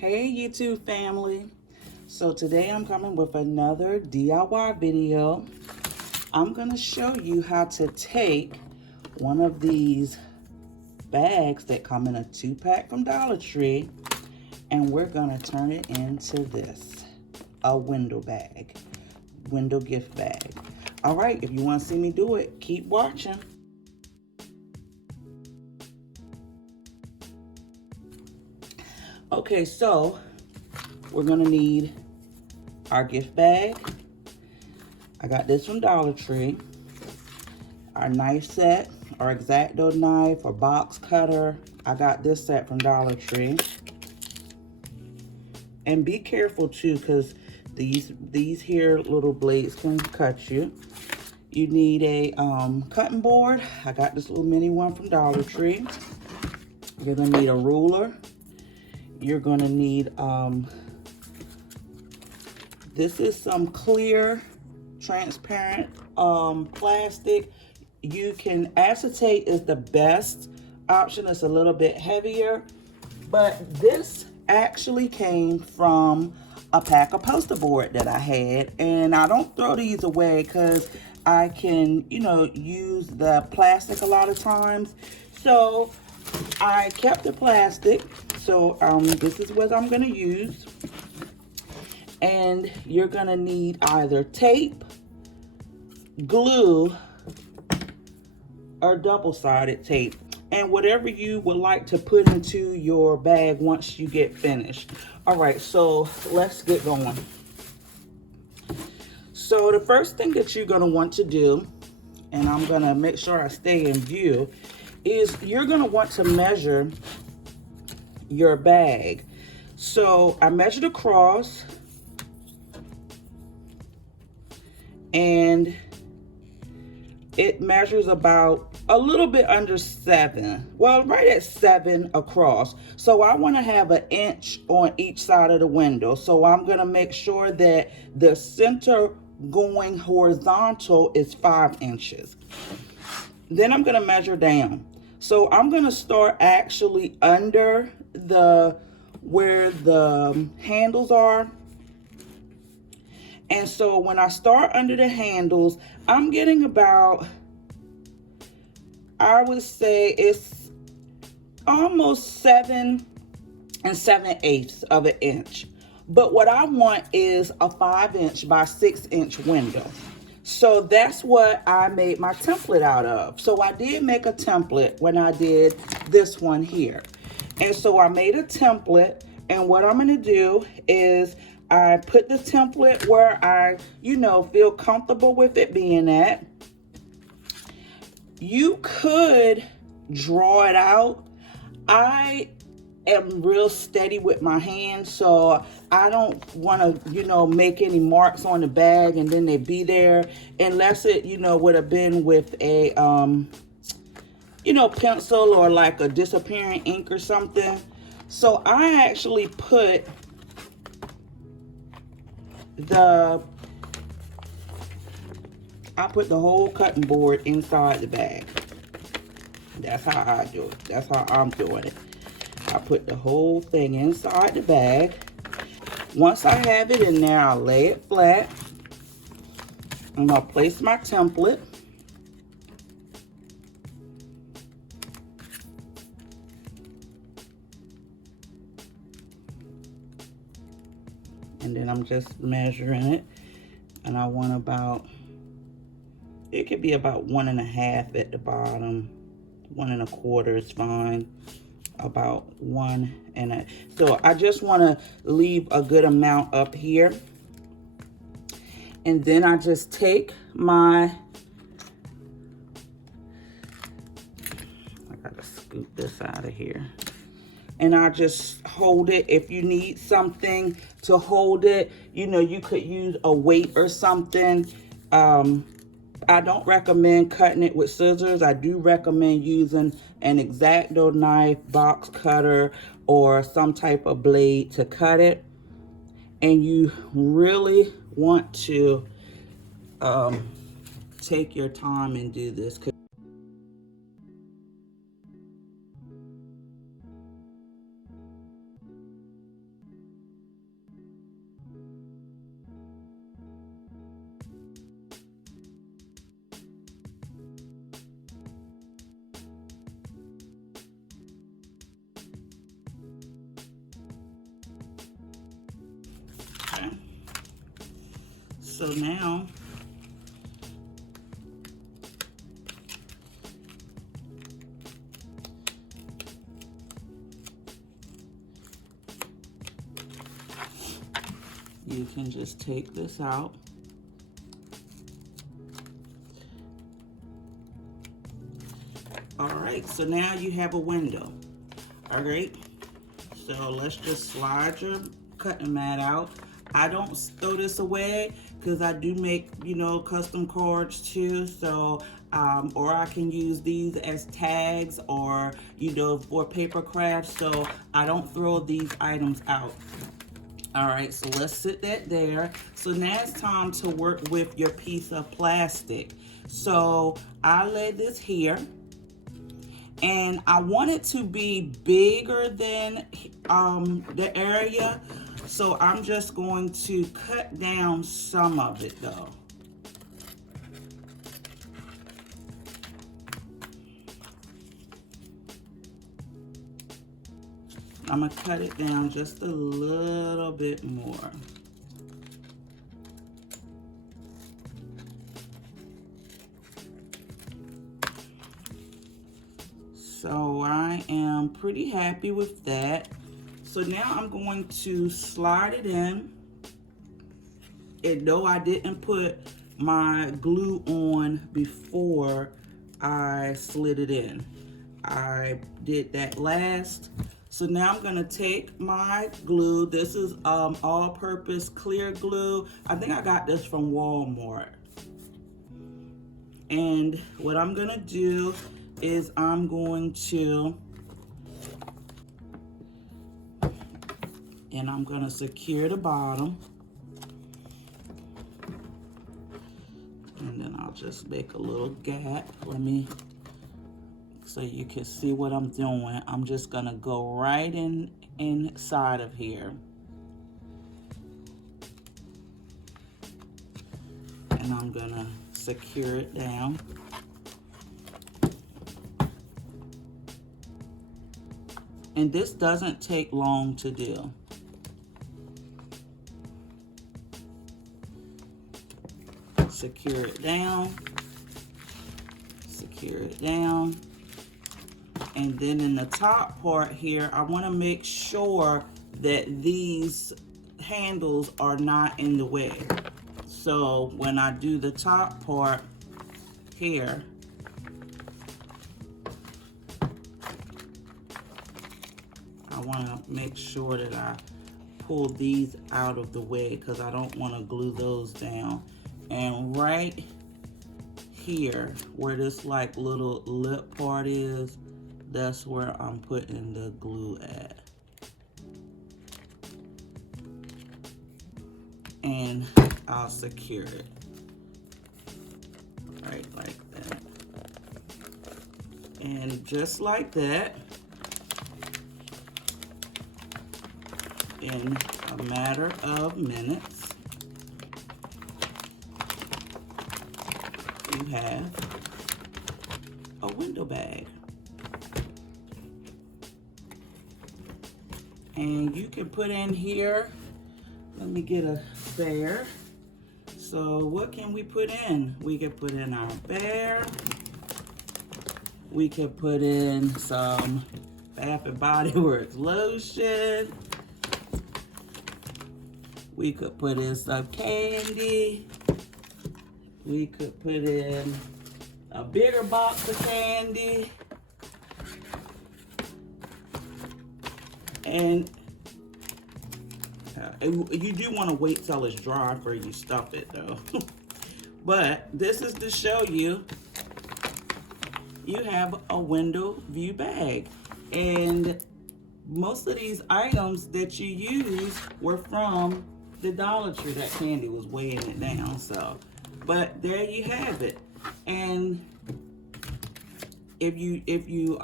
Hey YouTube family. So today I'm coming with another DIY video. I'm going to show you how to take one of these bags that come in a 2-pack from Dollar Tree, and we're going to turn it into this, a window bag, window gift bag. All right, if you want to see me do it, keep watching. Okay, so we're gonna need our gift bag. I got this from Dollar Tree. Our knife set, our X-Acto knife, or box cutter. I got this set from Dollar Tree. And be careful too, because these here little blades can cut you. You need a cutting board. I got this little mini one from Dollar Tree. You're gonna need a ruler. You're gonna need this is some clear, transparent plastic. You can, acetate is the best option. It's a little bit heavier, but this actually came from a pack of poster board that I had, and I don't throw these away because I can, use the plastic a lot of times. So I kept the plastic. So this is what I'm gonna use. And you're gonna need either tape, glue, or double-sided tape, and whatever you would like to put into your bag once you get finished. All right, so let's get going. So the first thing that you're gonna want to do, and I'm gonna make sure I stay in view, is you're gonna want to measure your bag. So I measured across, and it measures about a little bit under 7. Well, right at 7 across. So I want to have an inch on each side of the window. So I'm going to make sure that the center going horizontal is 5 inches. Then I'm going to measure down. So I'm going to start actually under where the handles are. And so when I start under the handles, I'm getting about, I would say it's almost 7 7/8 of an inch. But what I want is a 5-inch by 6-inch window. So that's what I made my template out of. So I did make a template when I did this one here. And so I made a template, and what I'm gonna do is I put the template where I, feel comfortable with it being at. You could draw it out. I am real steady with my hands, so I don't want to, make any marks on the bag and then they be there, unless it, would have been with a, pencil or like a disappearing ink or something. So I actually put the whole cutting board inside the bag. That's how I do it. That's how I'm doing it. I put the whole thing inside the bag. Once I have it in there, I'll lay it flat. I'm gonna place my template. And then I'm just measuring it. And I want about, it could be about 1.5 at the bottom. 1 1/4 is fine. About 1 1/4. So I just want to leave a good amount up here. And then I just take I gotta scoop this out of here. And I just hold it. If you need something to hold it, you could use a weight or something. I don't recommend cutting it with scissors. I do recommend using an X-Acto knife, box cutter, or some type of blade to cut it. And you really want to take your time and do this. So now you can just take this out. All right, so now you have a window. All right, so let's just slide your cutting mat out. I don't throw this away because I do make, you know, custom cards too. So, or I can use these as tags or, you know, for paper crafts. So I don't throw these items out. All right, so let's sit that there. So now it's time to work with your piece of plastic. So I laid this here. And I want it to be bigger than the area. So I'm just going to cut down some of it though. I'm gonna cut it down just a little bit more. So I am pretty happy with that. So now I'm going to slide it in. And no, I didn't put my glue on before I slid it in. I did that last. So now I'm gonna take my glue. This is all-purpose clear glue. I think I got this from Walmart. And what I'm gonna do is I'm going to, and I'm gonna secure the bottom. And then I'll just make a little gap. Let me, so you can see what I'm doing. I'm just gonna go right inside of here. And I'm gonna secure it down. And this doesn't take long to do. Secure it down, secure it down. And then in the top part here, I want to make sure that these handles are not in the way. So when I do the top part here, I want to make sure that I pull these out of the way because I don't want to glue those down. And right here, where this like little lip part is, that's where I'm putting the glue at. And I'll secure it. Right like that. And just like that, in a matter of minutes, you have a window bag. And you can put in here, let me get a bear. So what can we put in? We can put in our bear. We could put in some Bath and Body Works lotion. We could put in some candy. We could put in a bigger box of candy. And you do want to wait till it's dry before you stuff it though. But this is to show you, you have a window view bag. And most of these items that you use were from the Dollar Tree. That candy was weighing it down, so. But there you have it. And if you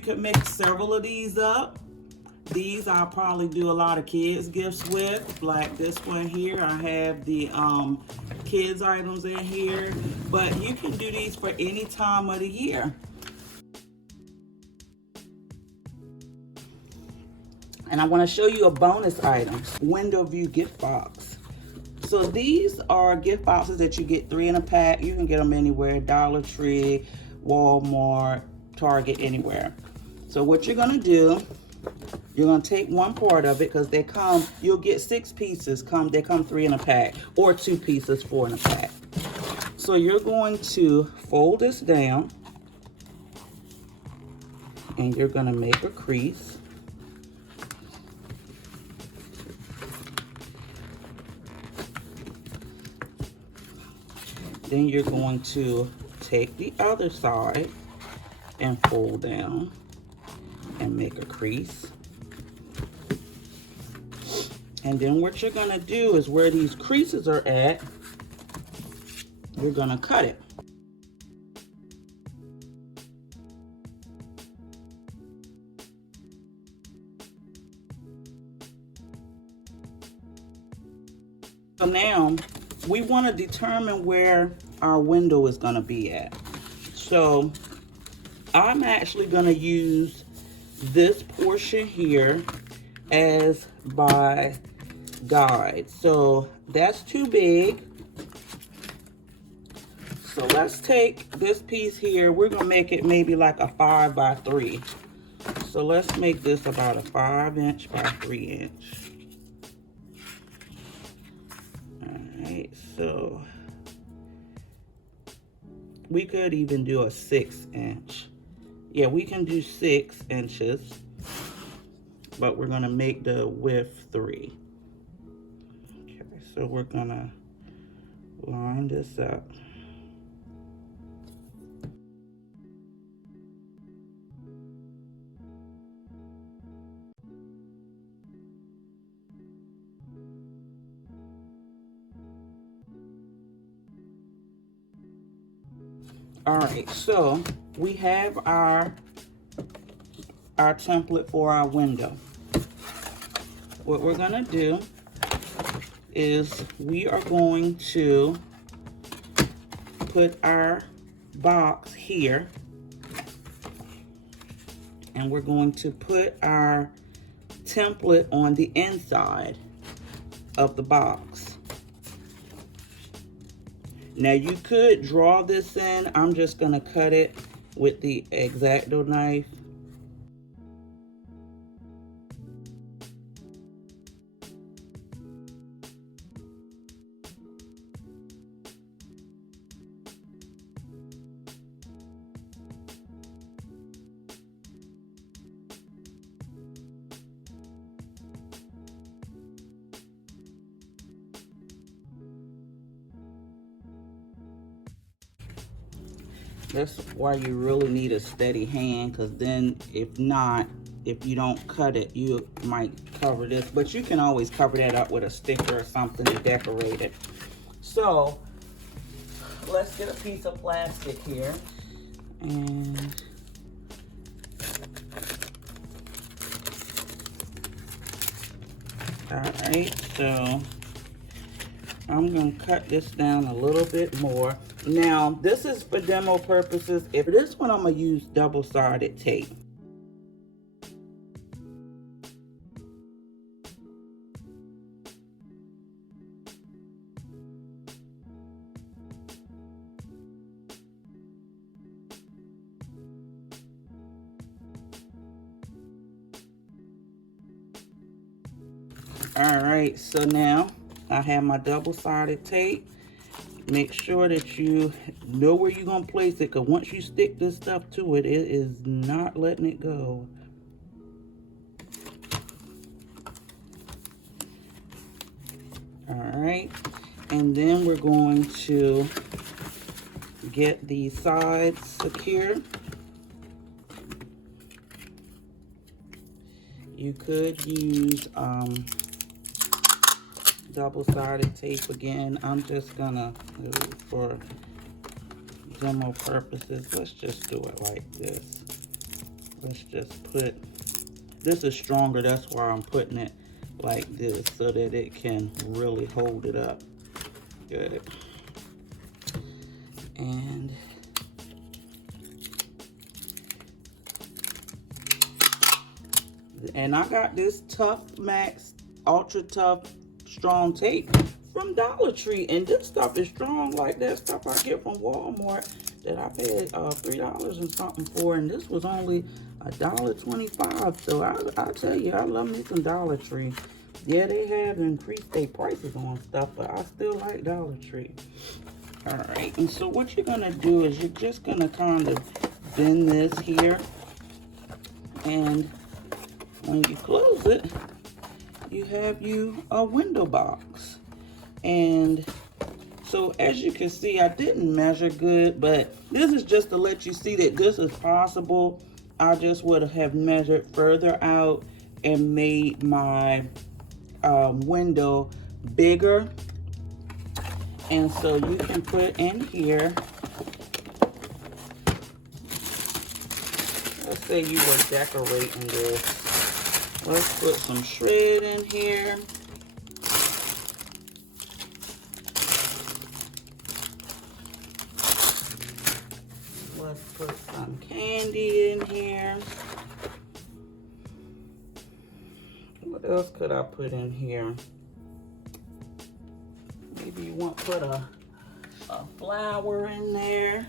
could make several of these up. These I'll probably do a lot of kids gifts with, like this one here. I have the kids items in here, but you can do these for any time of the year. And I want to show you a bonus item, window view gift box. So these are gift boxes that you get 3 in a pack. You can get them anywhere, Dollar Tree, Walmart, Target, anywhere. So what you're gonna do, you're gonna take one part of it, because they come, you'll get 6 pieces, they come 3 in a pack, or 2 pieces, 4 in a pack. So you're going to fold this down, and you're gonna make a crease. Then you're going to take the other side and fold down and make a crease. And then what you're gonna do is where these creases are at, you're gonna cut it. So now we want to determine where our window is going to be at. So I'm actually going to use this portion here as my guide. So that's too big. So let's take this piece here. We're going to make it maybe like a 5 by 3. So let's make this about a 5 inch by 3 inch. Alright, so we could even do a 6 inch. Yeah, we can do 6 inches, but we're gonna make the width 3. Okay, so we're gonna line this up. All right, so we have our template for our window. What we're gonna do is we are going to put our box here, and we're going to put our template on the inside of the box. Now you could draw this in. I'm just gonna cut it with the X-Acto knife. That's why you really need a steady hand, because then if not, if you don't cut it, you might cover this. But you can always cover that up with a sticker or something to decorate it. So let's get a piece of plastic here. And all right, so I'm going to cut this down a little bit more. Now, this is for demo purposes. If this one, I'm going to use double-sided tape. All right, so now I have my double-sided tape. Make sure that you know where you're going to place it, because once you stick this stuff to it, it is not letting it go. All right, and then we're going to get the sides secure. You could use double-sided tape again. I'm just gonna, for demo purposes, let's just do it like this. Let's just put, this is stronger, that's why I'm putting it like this, so that it can really hold it up. Good. And I got this Tough Max Ultra Tough Strong Tape from Dollar Tree. And this stuff is strong, like that stuff I get from Walmart that I paid $3 and something for, and this was only $1.25. So I tell you, I love me some Dollar Tree. Yeah, they have increased their prices on stuff, but I still like Dollar Tree. All right, and so what you're gonna do is you're just gonna kind of bend this here, and when you close it, you have you a window box. And so as you can see, I didn't measure good, but this is just to let you see that this is possible. I just would have measured further out and made my window bigger. And so you can put in here, let's say you were decorating this. Let's put some shred in here. Let's put some candy in here. What else could I put in here? Maybe you want to put a flower in there.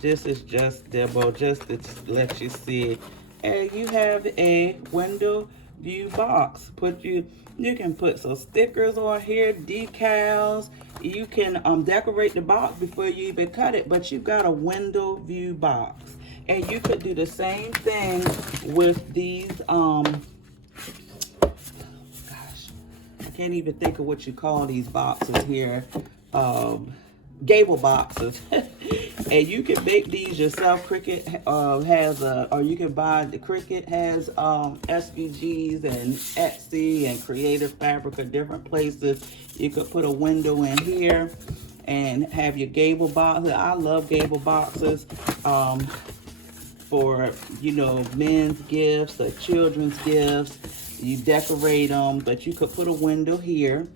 This is just demo, just to let you see. And you have a window view box. You can put some stickers on here, decals. You can decorate the box before you even cut it, but you've got a window view box. And you could do the same thing with these, gosh, I can't even think of what you call these boxes here. Gable boxes. And you can make these yourself. Cricut has or you can buy, the Cricut has SVGs and Etsy and Creative Fabric at different places. You could put a window in here and have your gable box. I love gable boxes for, you know, men's gifts or children's gifts. You decorate them, but you could put a window here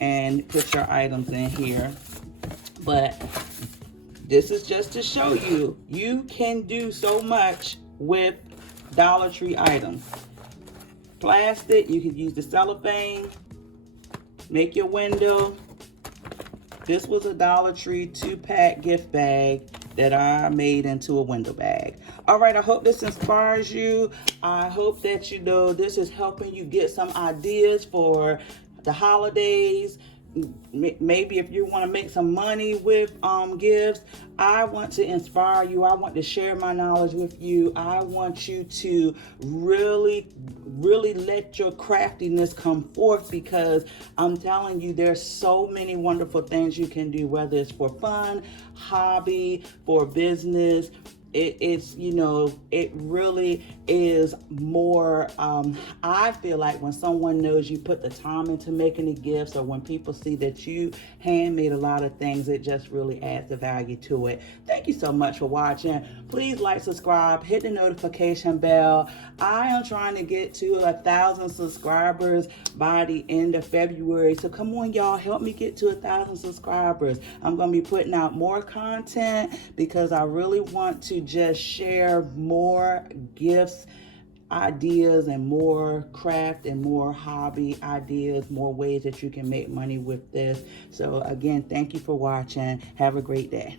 and put your items in here. But this is just to show you, you can do so much with Dollar Tree items. Plastic, you can use the cellophane, make your window. This was a Dollar Tree 2-pack gift bag that I made into a window bag. All right, I hope this inspires you. I hope that, you know, this is helping you get some ideas for the holidays. Maybe if you want to make some money with gifts. I want to inspire you. I want to share my knowledge with you. I want you to really let your craftiness come forth, because I'm telling you, there's so many wonderful things you can do, whether it's for fun, hobby, for business. It's, you know, it really is more, I feel like when someone knows you put the time into making the gifts, or when people see that you handmade a lot of things, it just really adds the value to it. Thank you so much for watching. Please like, subscribe, hit the notification bell. I am trying to get to 1,000 subscribers by the end of February. So come on, y'all, help me get to 1,000 subscribers. I'm going to be putting out more content because I really want to just share more gifts, ideas, and more craft and more hobby ideas, more ways that you can make money with this. So again, thank you for watching. Have a great day.